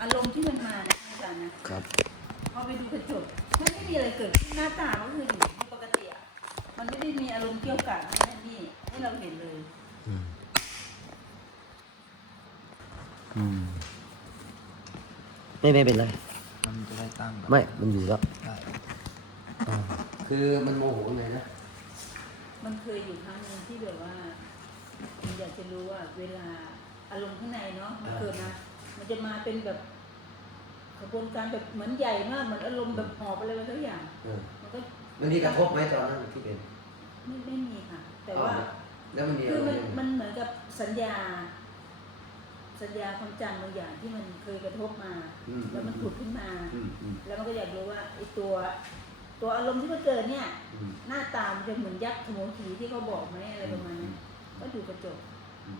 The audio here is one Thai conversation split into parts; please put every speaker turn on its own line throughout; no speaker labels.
อารมณ์ที่มันมานะอาจารย์นะครับ พอไปดูกระจกมันไม่มีอะไรเกิดขึ้นหน้าตามันก็คืออยู่ปกติอะมันไม่ได้มีอารมณ์เกี่ยวกับนั่นนี่ให้เราเห็นเลย
อืมอืมไม่ไม่เป็นไร
มันจะได้ตั้งแบบ
ไม่ มันอยู่แล้ว
ได้
อ่าคือมันโมโหไงนะ
มันเคยอยู่ครั้งหนึ่งที่แบบว่ามันอยากจะรู้ว่าเวลาอารมณ์ข้างในเนาะมันเกิดมา มันจะมาเป็นแบบกระบวนการแบบเหมือนใหญ่มากเหมือนอารมณ์แบบหอบอะไรไปทุกอย่าง
เออ
มันก็
มันมีกระทบไหมตอนนั้นที่เป็น
ไม่ไม่มีค่ะ แต่ว่า
อ๋อแล้วมันมี
คือ
อะไร
มัน
ไหม
มันเหมือนกับสัญญา สัญญาความจำบางอย่างที่มันเคยกระทบมา
อืม
แล้วมันผุดขึ้นมา
อืมอืม
แล้วมันก็อยากรู้ว่าไอ้ตัว ตัวอารมณ์ที่มันเกิดเนี่ย
อืม
หน้าตามันจะเหมือนยักษ์ขโมยผีที่เขาบอกไหมอะไรประมาณนั้นก็ดูกระจก
อืม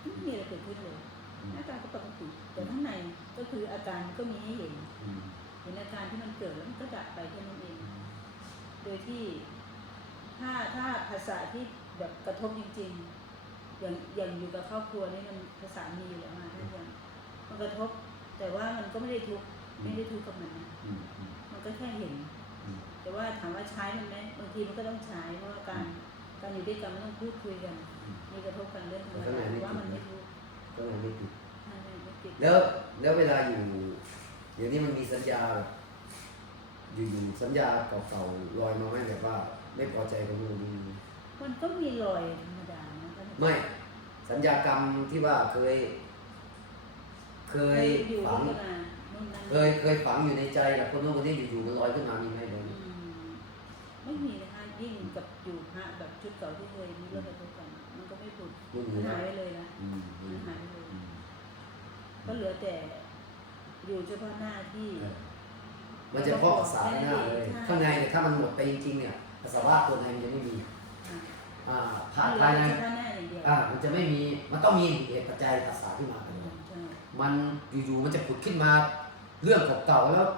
ไม่มีอะไรเกิดขึ้นเลย
อืม
หน้าตาก็ปกติแต่ข้างในก็คืออาการมันก็มีให้เห็น
อืม
เห็นอาการที่มันเกิดแล้วมันก็ดับไปแค่นั้นเอง โดยที่ถ้าถ้าภาษาที่แบบกระทบจริง ๆ อย่างอย่างอยู่กับครอบครัวนี่มันภาษามีอยู่แล้วมาท่านอาจารย์มันกระทบ แต่ว่ามันก็ไม่ได้ทุกข์ไม่ได้ทุกข์กับมันนะ
อืมอืม
มันก็แค่เห็น
อืม
แต่ว่าถามว่าใช้มันไหมบางทีมันก็ต้องใช้เพราะว่าการการอยู่ด้วยกันมันต้องพูดคุยกัน มีกระทบกันเรื่องธรรมดาแต่ว่ามันไม่ทุกข์
ก็เลยไม่ติด
ใช่ไม่ติด
แล้วแล้วเวลาอยู่เดี๋ยวนี้มันมีสัญญาแบบอยู่ๆสัญญาเก่าๆลอยมาไหมแบบว่า ไม่พอใจกับนู่นนี่
มันก็มีรอยธรรมดานะท่านอาจารย์
ไม่ สัญญากรรมที่ว่าเคย เคย
อยู่
ฝัง
ด้วยกันมานู่นนั่น
เคยเคยฝังอยู่ในใจกับคนโน้นคนนี้อยู่ๆมันลอยขึ้นมามีไหมเดี๋ยว
อื
นี้
มไม่มีนะคะยิ่งกับอยู่พระแบบชุดเก่าที่เคยมีเรื่องกระทบกันมันก็ไม่ผุด
ไม่มี
มัน
นะ
หายไปเลยนะ
อืมอื
มัน
ม
หายไปเลย
อืม
ก็เห ลือแต่อยู่เฉพาะหน้าที่
เออมันจะพอกภาษาหน้าเลย
ใช่
ข้างในเนี่ยถ้ามันหมดไปจริงๆเนี่ยภาษาวะตัวในมันจะไม่มี
อะ
อ่าผ่าน
เหลื
ภาย
อ
ใน
เฉพาะหน้าอย่างเดียว
อ่ามันจะไม่มี มันต้องมีเหตุปัจจัยภาษาที่มากัน
ใช่
มันอยู่ๆมันจะผุดขึ้นมา เรื่องเก่าๆแล้ว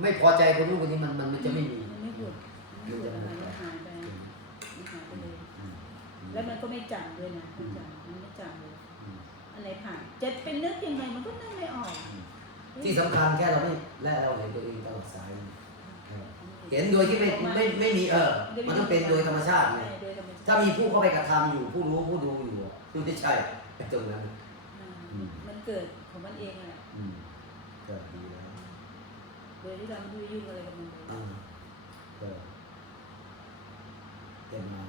ไม่พอใจคนนู้นคนนี้มันมันมันจะไม่มี
มันไม่ผุดมันไม่ผุดอะไรมันหายไปมันหายไปเลย
อืม
แล้วมันก็ไม่จำด้วยนะไม่จำมันไม่จำเลย
อืม
อันไหนผ่านจะเป็นนึกยังไงมันก็นึกไม่ออก
ที่สำคัญแค่เราไม่และเราเห็นตัวเองตลอดสาย เห็นโดยที่ไม่ไม่ไม่มีเออ มันต้องเป็นโดยธรรมชาติไง
ใช่โดยธรรมชาติ
ถ้ามีผู้เข้าไปกระทำอยู่ผู้รู้ผู้ดูอยู่ดูที่ใช่ไอ้ตรงนั้น
อ่า
อืม
มันเกิดของมันเองอะ
อืมก็ดีแล้ว
โดยที่เราไม่ได้ยุ่งอะไรกับมันเลย
อ่าก็แต่มา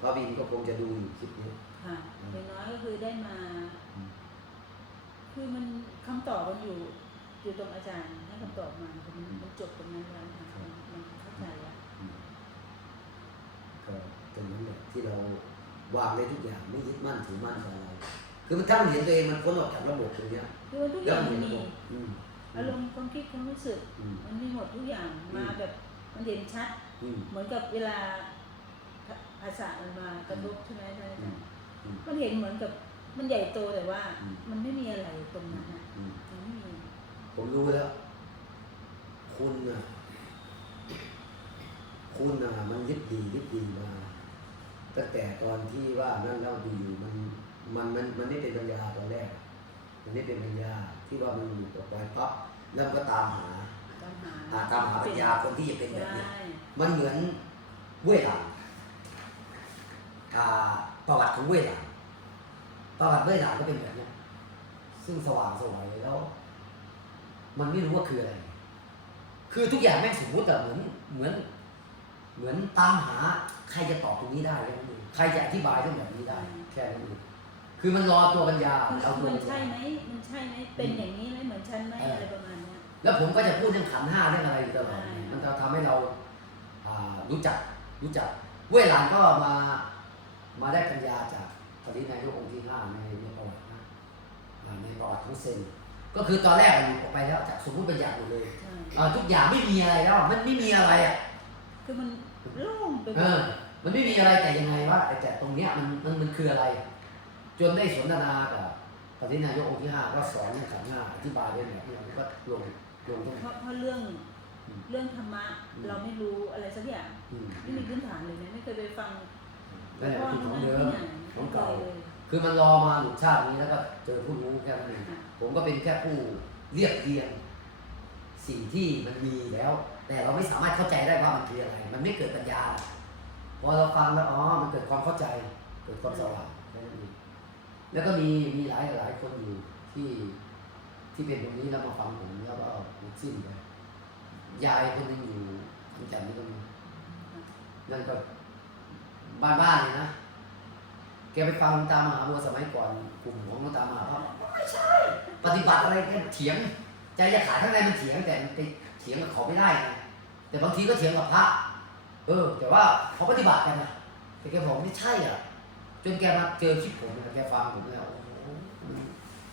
พระบินก็คงจะดูอยู่คลิปนี้
ค่ะอย่างน้อยก็คือได้มา
อืม
คือมันคำตอบมันอยู่อยู่ตรงอาจารย์ให้คำตอบมาคือมันมันจบตรงนั้นแล้วค่ะมันมันเข้าใจแล้ว
อืมก็ตรงนั้นแหละที่เราวางได้ทุกอย่างไม่ยึดมั่นถือมั่นกับอะไรคือมันถ้ามันเห็นตัวเองมันพ้นออกจากระบบตรงเนี้ย
คือมันทุกอ
แล้ว
ย่าง
มัน
มัน
เห็นระ
มี
บบอืม
อารมณ์ความคิดความรู้สึก
อืม
มันมีหมดทุกอย่างมา
อืม
แบบมันเห็นชัด
อืม
เหมือนกับเวลาภาภาษามันมากระทบใช่ไหมอาจารย์
อื มอืม
มันเห็นเหมือนกับมันใหญ่โตแต่ว่า
อืม
มันไม่มีอะไรตรงนั้นอะ
อืม
มันไม่มี
ผมรู้แล้ว คุณน่ะคุณน่ะมันยึดดียึดดีมาตั้งแต่ตอนที่ว่านั่นเล่าดูอยู่มัน มันมันมันไม่เป็นปัญญาตอนแรก มันไม่เป็นปัญญาที่ว่ามันอยู่ต่อไปปั๊บแล้วมันก็ตามหา
ตามหา
อ่าตามหาปัญญาคนที่จะเป็นแบบเนี้ย
ใช่
มันเหมือนเว่ยหลังอ่า ประวัติของเว่ยหลังประวัติเว่ยหลังก็เป็นแบบเนี้ยซึ่งสว่างสวยแล้ว มันไม่รู้ว่าคืออะไร คือทุกอย่างแม่งสมมติอะเหมือนเหมือน เหมือนตามหาใครจะตอบตรงนี้ได้แค่นั้นเองใครจะอธิบายเรื่องแบบนี้ได้แค่นั้นเองคือมันรอตัวปัญญา
คือ
เอาตัว
มัน
ปัญ
ใช่
ญา
ไหมมันใช่ไหมเป็นอย่างนี้ไหมเหมือนฉันไหม
เอออ
อะไรประมาณเนี้ย
แล้วผมก็จะพูดเรื่องขันธ์ห้าเรื่องอะไรอยู่ตลอด
ใช่
มันจะทำให้เราอ่ารู้จักรู้จักเว่ยหลังก็มา มาได้ปัญญาจากปรินายกองค์ที่ห้าในในประวัตินะอ่าในประวัติของเซนก็คือตอนแรกอยู่ออกไปแล้วจากสมมติปัญญาหมดเลย
ใช่
อ่าทุกอย่างไม่มีอะไรแล้ว มันไม่มีอะไรอะ
คือมันโล่งไปหม
เอ
ด
อมันไม่มีอะไรแต่ยังไงวะแต่แต่ตรงเนี้ยมันมันมันคืออะไร จนได้สนทนากับปรินายกองค์ที่ห้าก็สอนเรื่องขันธ์ห้าอธิบายเรื่องแบบนี้มันก็ลงลงตรง
เพราะเพราะเรื่อง
อืม
เรื่องธรรมะ
อืม
เราไม่รู้อะไรสักอย่าง
อืม
ไม่มีพื้นฐานเลยนะไม่เคยไปฟัง
นั่นแหละคือของเดิมของ
ไม่เค
เก่า
ยเลย
คือมันรอมาหลุดชาตินี้แล้วก็เจอผู้รู้แค่นั้นเอง
ค่ะ
ผมก็เป็นแค่ผู้เรียบเรียง สิ่งที่มันมีแล้ว แต่เราไม่สามารถเข้าใจได้ว่ามันคืออะไร มันไม่เกิดปัญญา พอเราฟังแล้วอ๋อ มันเกิดความเข้าใจ เกิดความสว่างแค่นั้นเองแล้วก็มีมีหลายหลายคนอยู่ที่ที่เป็นตรงนี้แล้วมาฟังผมแล้วก็หมดสิ้นไปยายคนหนึงอยู่ขอนแก่นนี่ก็มีนั่นก็ บ้านๆเลยนะ แกไปฟังตามหาบัวสมัยก่อนกลุ่มของหลวงตามหาพระไม่ใช่ ปฏิบัติอะไรกันเถียง ใจจะขาดข้างในมันเถียงแต่มันไปเถียงกับเขาไม่ได้ไงแต่บางทีก็เถียงกับพระ เออ แต่ว่าเขาปฏิบัติกันนะแต่แกบอกไม่ใช่อะ จนแกมาเจอคลิปผมแกฟังผมแล้ว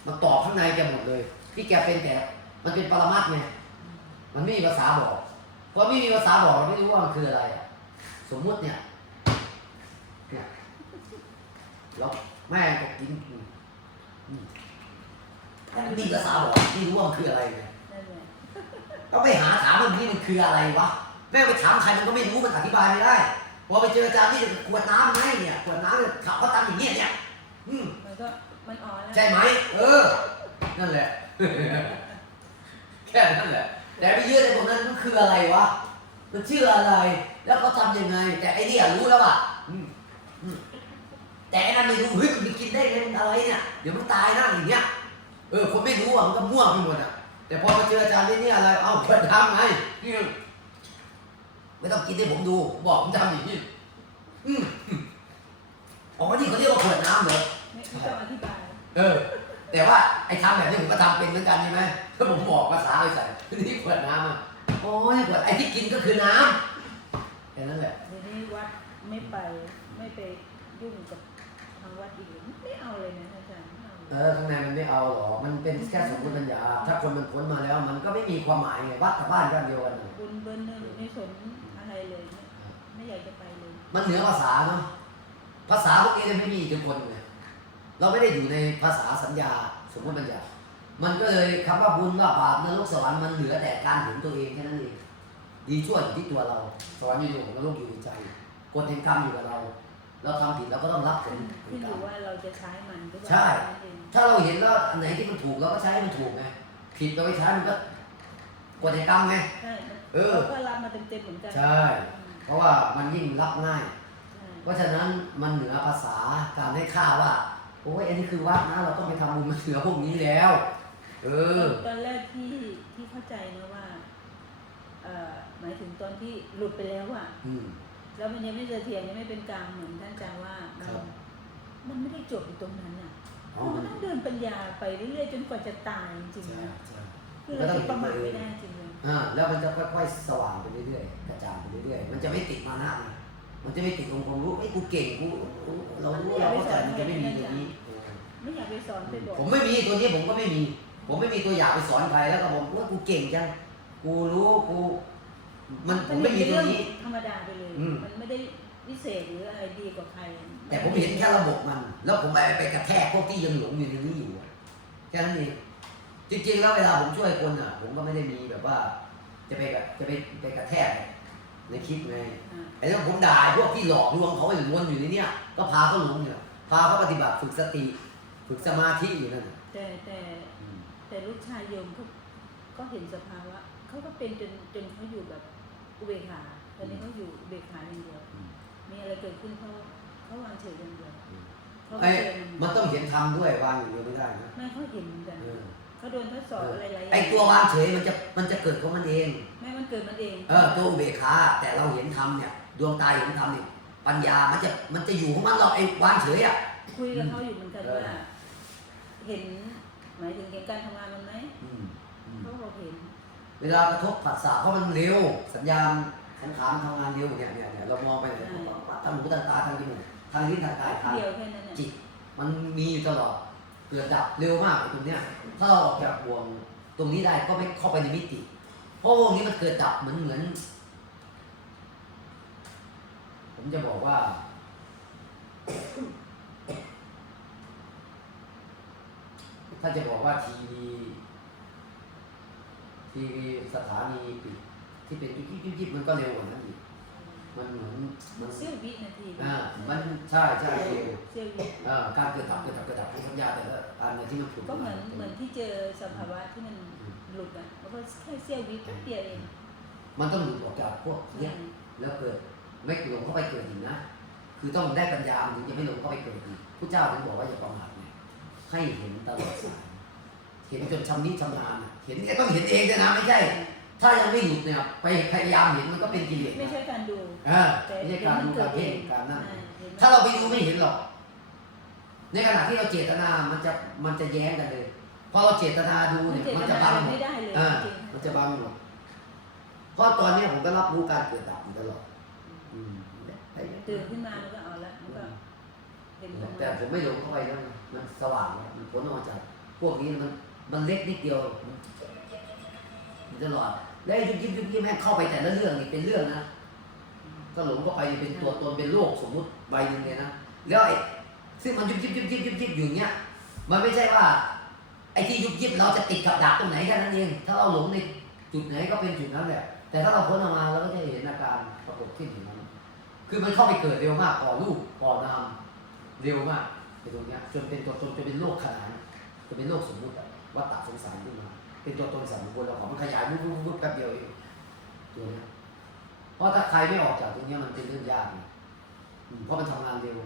มันตอบข้างในแกหมดเลย ที่แกเป็นแต่มันเป็นปรมัตไงมันไม่มีภาษาบอก เพราะไม่มีภาษาบอกเราไม่รู้ว่ามันคืออะไร สมมุติเนี่ย แล้วแม่ก็กินอืมแต่ไม่มีภาษาบอกไม่รู้ว่ามันคืออะไรไง
นั่นแหละ
ต้องไปหาถามมันนี่มันคืออะไรวะแม่งไปถามใครมันก็ไม่รู้มันอธิบายไม่ได้พอไปเจออาจารย์ที่ขวดน้ำให้เนี่ยขวดน้ำเนี่ยเขาเขาทำอย่างเงี้ยเนี่ยอืม
มันก็มันอ่อนแล้ว
ใช่ไหมเออ นั่นแหละ แค่นั้นแหละ แต่ไปเยอะในตรงนั้นมันคืออะไรวะมันชื่ออะไร แล้วเขาทำยังไง แต่ไอ้เนี่ยรู้แล้วอะอืมอืม แต่ไอ้นั่นไม่รู้เฮ้ยมันกินได้ไงมันอะไรเนี่ยเดี๋ยวมันตายนะอย่างเงี้ยเออคนไม่รู้อะมันก็มั่วไปหมดอะแต่พอมาเจออาจารย์ที่นี่อะไรเอ้าเปิดทำไงนี่ไม่ต้องกินให้ผมดูผมบอกผมทำอย่างนี้อืมอ๋อนี่เขาเรียกว่าขวดน้ำเหรอ
ไม่ไม่ต้องอธิบาย
เออ แต่ว่าไอ้ทำแบบนี้ผมก็ทำเป็นเหมือนกันใช่ไหมถ้าผมบอกภาษาไปใส่นี่ขวดน้ำอะโอ้ยขวดไอ้ที่กินก็คือน้ำแค่นั้นแหละ
เดี๋ยวนี้วัดไม่ไปไม่ไปยุ่งกับทางวัดอีกไม่ เอาเลยนะอาจารย์ไม่เอา
เออข้างในมันไม่เอาหรอกมันเป็นแค่สมมติปัญญา ถ้าคนมันพ้นมาแล้ว มันก็ไม่มีความหมายไงวัดกับบ้านก็อันเดียวกันน่ะ
บุญเบิ้ลนึงไม่สนอะไรเลยไม่ไม่อยากจะไปเลย
มันเหนือภาษาเนาะภาษาพวกนี้เนี่ยไม่มีอิทธิพลไงเราไม่ได้อยู่ในภาษาสัญญาสมมติปัญญา มันก็เลยคำว่าบุญว่าบาปนรกสวรรค์มันเหลือแต่การเห็นตัวเองแค่นั้นเองดีชั่วอยู่ที่ตัวเรา สวรรค์อยู่ในหัวนรกอยู่ในใจกฎแห่งกรรมอยู่กับเรา เราทำผิดเราก็ต้องรับผล
ขึ้น
แห่ง
อก
รร
ยู่
ม
ว่าเราจะใช้มันหรือเปล่า
ใช่
นั่นเอง
ถ้าเราเห็นแล้วอันไหนที่มันถูกเราก็ใช้ให้มันถูกไงผิดเราไปใช้มันก็กฎแห่งกรรมไง
ใช่มัน
เออ
เราก็รับมาเต็มๆเหมือนกัน
ใช่ เพราะว่ามันยิ่งรับง่าย
ใช่
เพราะฉะนั้นมันเหนือภาษาการให้ค่าว่าโอ้ยอันนี้คือวัดนะเราต้องไปทำบุญมันเหนือพวกนี้แล้ว เออ
ตอนแรกที่ที่เข้าใจนะว่าเอ่อหมายถึงตอนที่หลุดไปแล้วอะ
อืม
แล้วมันยังไม่เสถียรยังไม่เป็นกลางเหมือนท่านอาจารย์ว่ามัน
ครับ
มันไม่ได้จบอยู่ตรงนั้นอะ
อ๋อ
มั
มันน
ต้องเดินปัญญาไปเรื่อยๆจนกว่าจะตายจริง
ใช่
ๆนะ
ใช่
คือเราจะประมาทไม่ได้จริงเลย
อ่าแล้วมันจะค่อยๆสว่างไปเรื่อยๆกระจ่างไปเรื่อยๆมันจะไม่ติดมานะไงมันจะไม่ติดองค์ความรู้ไอ้ยกูเก่งกูเรารู้เราเข้าใจมันจะไม่มีตัวนี้เออ
ไม่อยากไปสอนไปบอก
ผมไม่มีตัวนี้ผมก็ไม่มี ผมไม่มีตัวอย่างไปสอนใครแล้วก็ผมว่ากูเก่งจังกูรู้กู มันผมไม่มีตัวนี้
ธรรมดาไปเลย
อืม
มันไม่ได้วิเศษหรืออะไรดีกว่าใคร
แต่ผมเห็นแค่ระบบมัน แล้วผมไปไปกระแทกพวกที่ยังหลงอยู่ในนี้อยู่อะแค่นั้นเองจริงๆแล้วเวลาผมช่วยคนอะ ผมก็ไม่ได้มีแบบว่า จะไปกระจะไปไปกระแทกในคลิปไง
อ่า
ไอ้เรื่องผมด่าไอ้พวกที่หลอกลวงเขาอยู่วนอยู่ในเนี้ยก็พาเขาหลงเนี่ยพาเขาปฏิบัติฝึกสติ ฝึกสมาธิอยู่นั่นน่ะ
แต่แต่แต่ลูกชายโยมเขาก็เห็นสภาวะ เขาก็เป็นจนจนเขาอยู่แบบอุเบกขาตอนนี้เขาอยู่อุเบกขาอย่างเดียว
อืม
มีอะไรเกิดขึ้นเขาเขาวางเฉยอย่างเดียว
อืม
เขา
ไอ้
ไม่เจอ
มันต้องเห็นธรรมด้วยวางอยู่เดียวไม่ได้นะ
ไม่เขาเห็นเหมือนกัน
เออ
เขาโดนทดสอบอะไรหลายอย่าง
ไอ้ตัววางเฉยมันจะมันจะเกิดของมันเอง
ไม่มันเกิดมันเอง
เออตัวอุเบกขาแต่เราเห็นธรรมเนี่ยดวงตาเห็นธรรมเนี่ยปัญญามันจะมันจะอยู่ของมันเราไอ้วางเฉยอะ
คุยกับเขาอยู่เหมือนกัน
เออ
ว่า เห็นหมายถึงเห็นการทำงานมันไหม
อืมอืม
เขาบอกเห็น
เวลากระทบผัสสะเพราะมันเร็ว สัญญาณสังขารมันทำงานเร็วเนี่ยเนี่ยเนี่ยเรามองไปเนี่ยทางหูทางตาทางจมูกทางลิ้นทางกายทาง
เดียวแค่นั้นน่ะ
จิต มันมีอยู่ตลอดเกิดดับเร็วมากไอ้ตรงเนี้ยถ้าเราออกจากบ่วงตรงนี้ได้ก็ไม่เข้าไปในมิติ เพราะวงนี้มันเกิดดับเหมือนเหมือน ผมจะบอกว่าถ้าจะบอกว่าทีวี ทีวีสถานีปิดที่เป็นยุบยิบยุบยิบมันก็เร็วกว่านั้นอีกมันเหมือนมัน
เสี้ยววินาที
อ่ามันใช่ใช่เร็ว
เสี้ยววิ
เอ่อการเกิดดับเกิดดับเกิดดับของสัญญาแต่ละอันเนี่ยที่มันผุด
ก็เหมือน
ขึ้า
เหมือนที่เจอสภาวะที่มันหลุดอะแล้วก็แค่เสี้ยววิแป๊บเดียวเอง
มันต้องหลุดออกจากพวกเนี้ยแล้วเกิดไม่หลงเข้าไปเกิดอีกนะ คือต้องได้ปัญญามันถึงจะไม่หลงเข้าไปเกิดอีกผู้เจ้าถึงบอกว่าอย่าประมาทไงให้เห็นตลอดสาย เห็นจนชำนิชำนาญอะเห็นเนี่ยต้องเห็นเองด้วยนะไม่ใช่ ถ้ายังไม่หยุดเนี่ยไปพยายามเห็นมันก็เป็นกิเลส
ไม่
นะ
ใช่การดู
อ่า
แต่
ไม่ใช่การดูการเพ่งการนั่น
อ่ห็นไหม
ถ้าเราไปดูไม่เห็นหรอก ในขณะที่เราเจตนา มันจะมันจะแย้งกันเลยพอเราเจตนาดู
มัน
เนี่ย
เจ
มัน
ต
จะ
นา
บัง
เรา
หม
ไม่
ด
ได้เลย
อ่า
จริง
มันจะบังหมดเพราะตอนนี้ผมก็รับรู้การเกิดดับอยู่ตลอดอืมได้
ๆตื่นขึ้นมามันก็เอาละมันก็เห็นของ
แต่
มัน
ผมไม่หลงเข้าไปแล้วไงมันสว่างแล้วมันพ้นออกมาจากพวกนี้มัน มันเล็กนิดเดียว มันมันตลอด แล้วยุบยิบยุบยิบแม่งเข้าไปแต่ละเรื่องนี่เป็นเรื่องนะก็หลงเข้าไปเป็นตัวตนเป็นโลกสมมุติใบหนึ่งเลยนะแล้วไอ้ซึ่งมันยุบยิบยุบยิบยุบยิบอยู่เงี้ยมันไม่ใช่ว่าไอ้ที่ยุบยิบเราจะติดกับดักตรงไหนแค่นั้นเอง ถ้าเราหลงในจุดไหนก็เป็นจุดนั้นแหละ แต่ถ้าเราพ้นออกมาเราก็จะเห็นอาการปรากฏขึ้นอย่างนั้นคือมันเข้าไปเกิดเร็วมากก่อรูปก่อนามเร็วมากในตรงเนี้ยจนเป็นตัวตนจนเป็นโลกขนาดนั้นจนเป็นโลกสมมุติอะ วัฏฏะสงสารขึ้นมา เป็นตัวตนสัมบุญเราของมันขยายวุ้บวุ้บแป๊บเดียวเองตัวนี้เพราะถ้าใครไม่ออกจากตรงนี้มันเป็นเรื่องยากเพราะมันทำงานเร็ว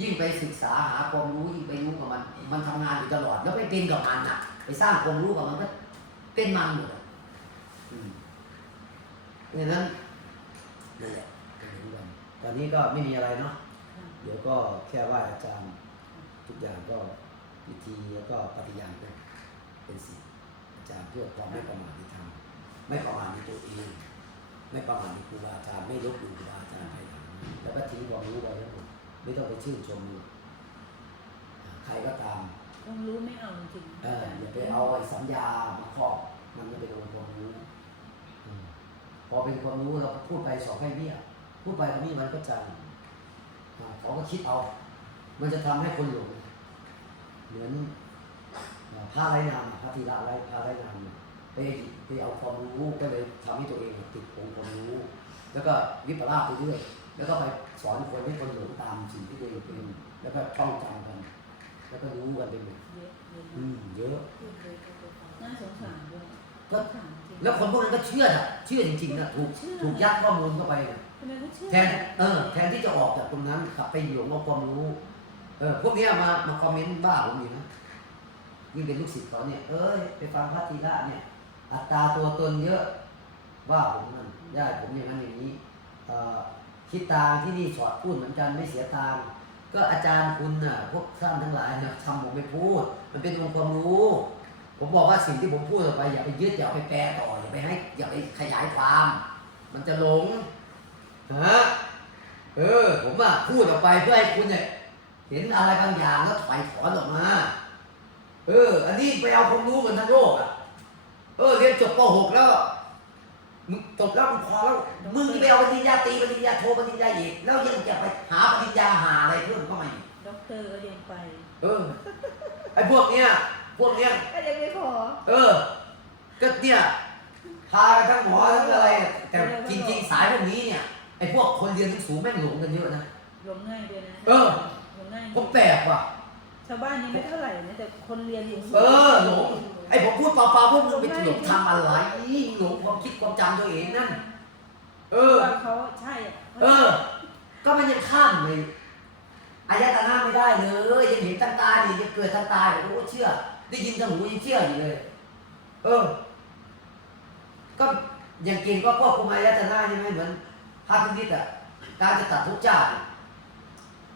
ยิ่งไปศึกษาหาความรู้ยิ่งไปรู้กับมัน มันทำงานอยู่ตลอด แล้วไปเป็นกับมันน่ะไปสร้างความรู้กับมันก็เป็นมันหมดอะอืมเพราะฉะนั้นนั่นแหละก็เหมือนกันตอนนี้ก็ไม่มีอะไรเนาะเดี๋ยวก็แค่ว่าอาจารย์ทุกอย่างก็ พิธีแล้วก็ปฏิญาณเป็นเป็นสิ่งอาจารย์เพื่อความไม่ประมาทในธรรมไม่ประมาทในตัวเอง ไม่ประมาทในครูบาอาจารย์ไม่ลบหลู่ครูบาอาจารย์ใครหลังแล้วก็ทิ้งความรู้ไว้ทั้งหมดไม่ต้องไปชื่นชมเลยใครก็ตาม
ความรู้ไม่เอาจริง
เอออย่าไปเอาไอ้สัญญามาครอบมันจะเป็นองค์ความรู้อืมพอเป็นความรู้เราพูดไปสองให้เบี้ยพูดไปเขามีมันก็จำอ่าเขาก็คิดเอา มันจะทำให้คนหลง เหมือนอ่าพระไร้นามพระธีระไร้พระไร้นามเนี่ยไปไปเอาความรู้ก็เลยทำให้ตัวเองติดองค์ความรู้ แล้วก็วิปลาสไปเรื่อยแล้วก็ไปสอนคนให้คนหลงตามสิ่งที่ตัวเองเป็นแล้วก็ท่องจำกัน แล้วก็รู้กันไปหมด
เยอะเยอะ
อืมเยอะ
น่าสงสารด้วย
ก็
สงสารจริง
แล้วคนพวกนั้นก็เชื่อน่ะเชื่อจริงๆนะถูก
เชื่อ
ถูกยัดข้อมูลเข้าไปน่ะ
ทำไมเขาเชื่อ
แทนเออแทนที่จะออกจากตรงนั้นกลับไปหลงเอาความรู้ เออพวกนี้มามาคอมเมนต์บ้าผมอยู่นะยิ่งเป็นลูกศิษย์เขาเนี่ยเอ้ยไปฟังพระธีระเนี่ย อัตราตัวตนเยอะว่าผมนั่นญาติผมอย่างนั้นอย่างนี้เอ่อคิดตางที่นี่สอดพูดเหมือนกันไม่เสียตังก็อาจารย์คุณน่ะพวกท่านทั้งหลายเนี่ยทำผมไปพูด มันเป็นองค์ความรู้ ผมบอกว่าสิ่งที่ผมพูดออกไป อย่าไปยึดอย่าไปแปลต่ออย่าไปให้อย่าไปขยายความ มันจะหลงฮะเออ ผมอะพูดออกไปเพื่อให้คุณเนี่ย เห็นอะไรบางอย่างแล้วถอยถอนออกมา เออ อันนี้ไปเอาความรู้กันทั้งโลกอะ เออเรียนจบป .6 แล้วมึงจบแล้วมึงพอแล้วมึงไปเอาปริญญาตรีปริญญาโทปริญญาเอกแล้วยังจะไปหาปริญญาหาอะไรเพิ่มเข้ามาอีก
ด็อกเตอร์ก็ยังไป
เออไอ้พวกเนี้ยพวกเนี้ย
ก็ยังไม่พอ
เออ ก็เนี่ยพากันทั้งหมอทั้งอะไรอะแต่จริงๆสายพวกนี้เนี่ยไอ้พวกคนเรียนสูงๆแม่งหลงกันเยอะนะ
หลงง่ายด้วยนะ
เออ
หลงง่าย
ผมแปลกว่ะ
ชาวบ้านยังไม่เท่าไหร่นะแต่คนเรียนอยู่
เออหลงไอ้ผมพูดเปล่าๆพวกมึงไปหลงทำอะไรหลงความคิดความจำตัวเองนั่น เออ
ว่าเขาใช่อะ
เออ ก็มันยังข้ามเลยอายตนะไม่ได้เลยยังเห็นตั้งตาดิยังเกิดตั้งตาอยู่โอ้เชื่อ ได้ยินทางหูยังเชื่ออยู่เลย เออ ก็อย่างเก่งก็ควบคุมอายตนะใช่ไหมเหมือนพระพุทธอะการจะตัดทุกชาติ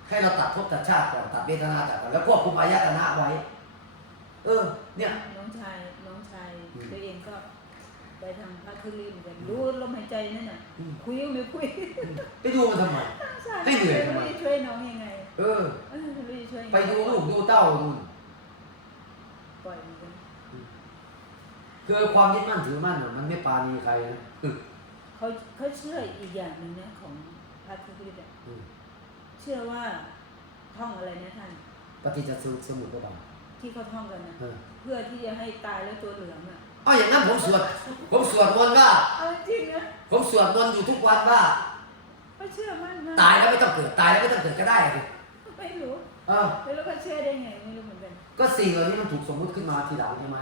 ให้เราตัดภพตัดชาติก่อนตัดเวทนาจากก่อนแล้วควบคุมอายตนะไว้ เออ เนี่ย
น้องชายน้องชาย
อืม
ตัวเองก็ ไปทางพระคุรีเหมือนกันรู้ลมหายใจนั่นน่ะ
อืม
คุยก็ไม่คุย
ไปดูมันทำไม
ใช่
ให้เหนื่อยทำไม
ไม่รู้จะช่วยน้องยังไง
เออ
เออไม่รู้จะช่วยยังง
ไปดูลูกดูเต้าดู
ปล่อยมันไป
คือความยึดมั่นถือมั่นน่ะมันไม่ปราณีใครนะ
เขาเขาเชื่ออีกอย่างหนึ่งนะของพระพุทธเจ้า
อืม
เชื่อว่าท่องอะไรนะท่าน
ปฏิจจสมุปบาท
ที่เขาท่องกันนะ
เออ
เพื่อที่จะให้ตายแล้วตัวเหลืองอะ
อเอาอย่างนั้นผมสวด ผมสวดมนต์ว่า
เอาจริงนะ
ผมสวดมนต์อยู่ทุกวันว่า
ก็เชื่อมั่นนะ
ตายแล้วไม่ต้องเกิด ตายแล้วไม่ต้องเกิดก็ได้สิ
ไม่รู้
เออ
แล้วก็เชื่อได้ไงไม่รู้เหมือนกัน
ก็สิ่งเหล่านี้มันถูกสมมุติขึ้นมาทีหลังใช่ไหม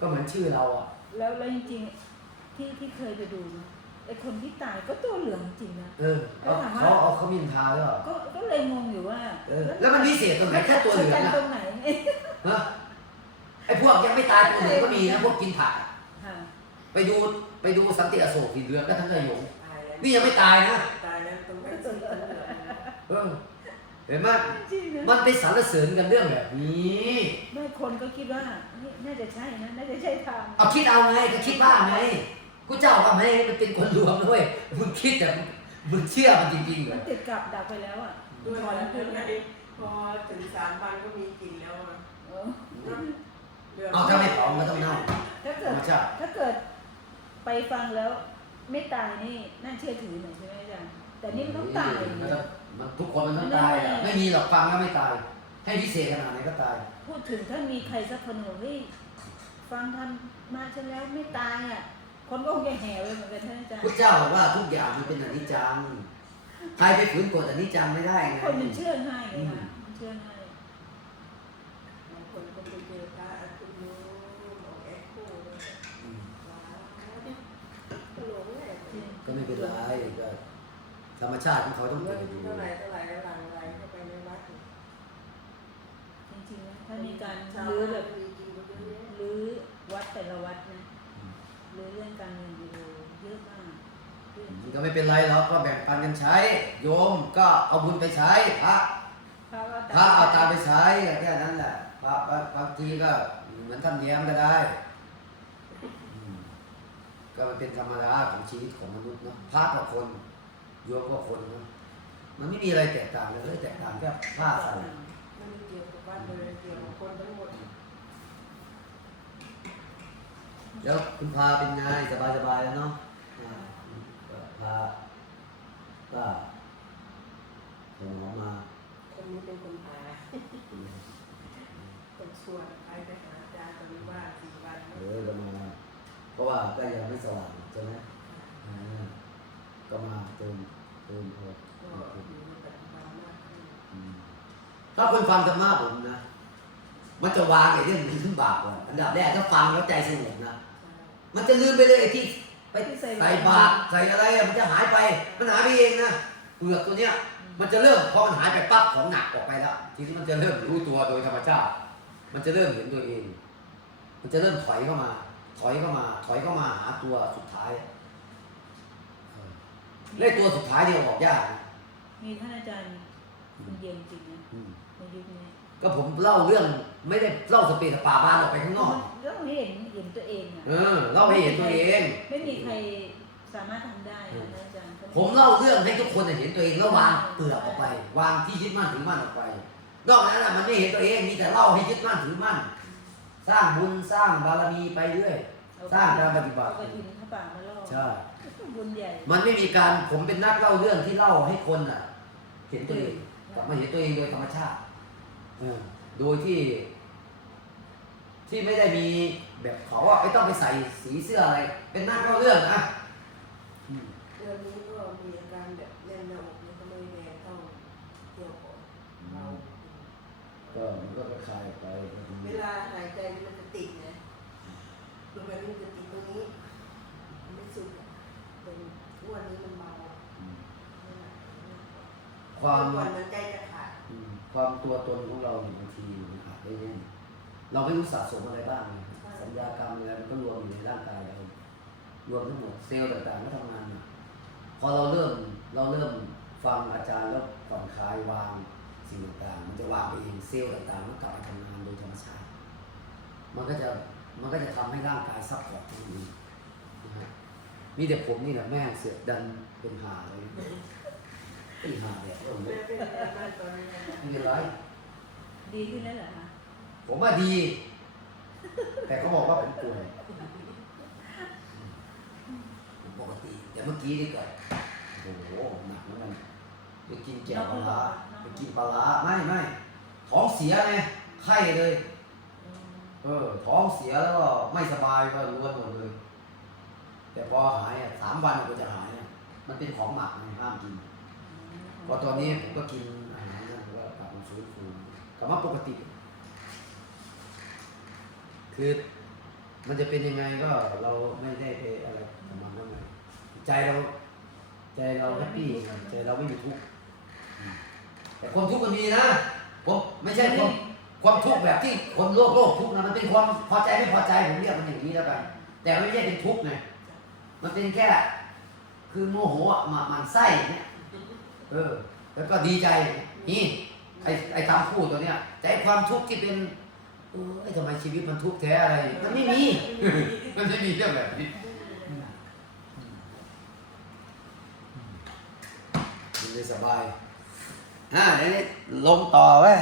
ก็เหมือนชื่อเราอะ
แล้วแล้วจริงๆที่ที่เคยไปดูนะ ไอ้คนที่ตายก็ตัวเหลืองจริงนะ
เออเขาเขาเอาเขามินทาหรือเปล่า
ก็ก็เลยงงอยู่ว่า
เออแล้วมันพิเศษตรงไหนแค่ตัวเหลือง
กัน
อะ
ตรงไหน
ฮะไอ้พวกยังไม่ตายตัวเหลืองก็มีนะพวกกินผักอะ
ค่ะ
ไปดูไปดูสันติอโศกสีเหลืองก็ทั้งกระหยง
ตายแล้ว
นี่ยังไม่ตายนะ
ตายแล้วตรงนั้นสีเหลือง
เออเห็นไหม
จริงนะ
มันไปสรรเสริญกันเรื่องแบบนี้
ไม่คนก็คิดว่านี่น่าจะใช่นะ น่าจะใช่ทาง
เอาคิดเอาไงก็คิดบ้าไง กูเจ้าก็ไม่ให้มันเป็นคนรวมด้วยมึงคิดแต่มึงมึงเชื่อมันจริงๆเหร
มั
อน
ติดกับดักไปแล้วอะ
ด้วยวันนั้นนะพอถึงสามวันก็มีกลิ่นแล้วอะ
เออ
เอาถ้าไม่เผามันต้องเน่า
ถ้า
ธร
เกิด
รมชาติ
ถ้าเกิดไปฟังแล้วไม่ตายนี่น่าเชื่อถือหน่อยใช่ไหมอาจารย์แต่นี่มันต้องตาย
มันต้องมันทุกคนมันต้องตายอะไม่มีหรอกฟังแล้วไม่ตาย ให้พิเศษขนาดไหนก็ตาย
พูดถึงถ้ามีใครสักคนหนึ่งเฮ้ยฟังทำมาฉันแล้วไม่ตายอะ คนก็คงจะแห่เลยเหมือนกันท่านอาจารย์
พุทธเจ้าบอกว่าทุกอย่างมันเป็นอนิจจัง ใครไปฝืนกฎอนิจจังไม่ได้ไง
คนมันเชื่อง่ายเลยค่ะมันเชื่อง่าย
บางคนก็ไปเจอพระอาทิตย์นู้นออกแอคโคเลย
อืม
ว้าวหลงเลย
จริง
ก็ไม่เป็นไรก็ธรรมชาติของเขาต้อง
เงิ
เกิ
น
ดอยู่
เท่าไหร่เท่าไหร่แล้วหลังไหลเข้าไปในวัด
จริงๆนะถ้ามีการ
ชาว
รื้อ
บ้า
แบ
น
บ
มีจริงก็เยอะแยะ
รื้อวัดแต่ละวัดนะ รื้อเรื่องการเงินอยู่เยอะมากเยอะ
มันก็ไม่เป็นไรหรอกก็แบ่งปันกันใช้ โยมก็เอาบุญไปใช้พระ
พระก็
พระเอาตามไปใช้แค่นั้นแหละพระบางบางทีก็เหมือนท่านแย้มก็ได้อืมก็มันเป็นธรรมดาของชีวิตของมนุษย์เนาะพระกับคนโยมก็คนเนาะมันไม่มีอะไรแตกต่างเลยแตกต่างแค่ผ้าใส่
ไม่ได้เกี่ยวกับวัดเลยเกี่ยวกับคนทั้งหมด
แล้วคุณพาเป็นไงสบายสบายแล้วเนาะอ่าก็พาก็ส่งหมอมา
คนนี้เป็นคนพาคนชวนไปไปหาอาจารย์ตอนนี้ว่าสี่วัน
เออก็มาเพราะว่าก็ยังไม่สว่างใช่ไหมอ่าก็มาเติมเติมพอ
ก็อยู่ในปัจจุบันมากขึ้น
อืมถ้าคนฟังธรรมะผมนะมันจะวางไอ้เรื่องนี้ขึ้นบาปก่อนอันดับแรกถ้าฟังแล้วใจสงบนะ มันจะลืมไปเลยไอ้ที่ไปใส่บาตรใส่อะไรอะมันจะหายไป มันหายไปเองนะเปลือกตัวเนี้ย มันจะเริ่มพอมันหายไปปั๊บของหนักออกไปแล้ว ทีนี้มันจะเริ่มรู้ตัวโดยธรรมชาติ มันจะเริ่มเห็นตัวเอง มันจะเริ่มถอยเข้ามา ถอยเข้ามา ถอยเข้ามาหาตัวสุดท้ายเออเลขตัวสุดท้ายเนี่ยออกยากนะ
มีท่านอาจารย์คุณเย็นจริงนะ
อืม
ในยุคนี้
ก็ผมเล่าเรื่องไม่ได้เล่าสเปนสป่าบ้านออกไปข้างนอก
เราให้เห็นเห็นตัวเองอะ
เออเล่าให้เห็นตัวเอง
ไม่มีใครสามารถทำได้นะท่านอาจารย์
ผมเล่าเรื่องให้ทุกคนเห็นตัวเองแล้ววางเปลือกออกไป วางที่ยึดมั่นถือมั่นออกไป นอกนั้นน่ะมันไม่เห็นตัวเองมีแต่เล่าให้ยึดมั่นถือมั่น สร้างบุญสร้างบารมีไปเรื่อย สร้างการปฏิบัติ
เอากระถิ่นพระป่ามาล่อ
ใช่
บุญใหญ่
มันไม่มีการผมเป็นนักเล่าเรื่องที่เล่าให้คนอะ เห็นตัวเองกลับมาเห็นตัวเองโดยธรรมชาติเออโดยที่ ที่ไม่ได้มีแบบเขาว่าไม่ต้องไปใส่สีเสื้ออะไร เป็นนักเล่าเรื่องนะอืม
เดือนนี้ก็มีอาการแบบแน่นหน้าอกนี่ก็ไม่แดงเท่าเที่ยวก่อนเรา
ก็มันก็คลายออกไป
เวลาหายใจนี่มันจะติดนะตรงนี้มันจะติดตรงนี้มันไม่สุดอะตรงอ้วนนี้มันเบา
อืม
ไม่หนัก
ความ
วันมันใกล้จะขาด
อืมความตัวตนของเราเนี่ยบางทีมันอาจได้แน่น เราไม่รู้สะสมอะไรบ้างไงสัญญากรรมอะไรมันก็รวมอยู่ในร่างกายเรารวมทั้งหมดเซลล์ต่างๆก็ทำงานหนักพอเราเริ่มเราเริ่มฟังอาจารย์แล้วผ่อนคลายวางสิ่งต่างๆ มันจะวางไปเองเซลล์ต่างๆมันกลับไปทำงานโดยธรรมชาติ มันก็จะมันก็จะทำให้ร่างกายซัพพอร์ตตัวเองนะฮะมีแต่ผมนี่แหละแม่งเสือกดันเป็นหาเลยเป็นหาแบบเออ
แม่เป็นยังไงบ้างตอนนี้
ไม่เป็นไร
ดีขึ้นแล้วเหรอคะ
ผมว่าดี แต่เขาบอกว่าผมป่วยผมปกติ แต่เมื่อกี้นี่ก็โอ้โหหนักเหมือนกันไปกินแจ่วปลาร้าไปกินปลาร้าไม่ไม่ท้องเสียไงไข้เลย
อืม
เอเออ ท้องเสียแล้วก็ไม่สบายก็ล้วนหมดเลย แต่พอหายอะสามวันก็จะหายอะมันเป็นของหมักไงห้ามกินพอตอนนี้ผมก็กินอาหารนั่นก็กลับมาฟื้นฟูกลับมาปกติ คือมันจะเป็นยังไงก็เราไม่ได้ไปอะไรกับมันนั่นไงใจเราใจเราแฮปปี้ใจเราไม่มีทุกข์อืมแต่ความทุกข์มันมีนะผมไม่ใช่ความความทุกข์แบบที่คนโลกโลกทุกข์นะมันเป็นความพอใจไม่พอใจผมเรียกมันอย่างนี้แล้วกันแต่ไม่ใช่เป็นทุกข์ไงมันเป็นแค่ คือโมโหอะมามันไส้เนี่ยเออ แล้วก็ดีใจนี่ไอ้ไอ้คำพูดตัวเนี้ยแต่ไอ้ความทุกข์ที่เป็นเออ ไอ้ทำไมชีวิตมันทุกข์แท้อะไร มันไม่มี มันไม่มีเรื่องแบบนี้มันเลยสบาย อ่าเดี๋ยวนี้ลงต่อไว้ย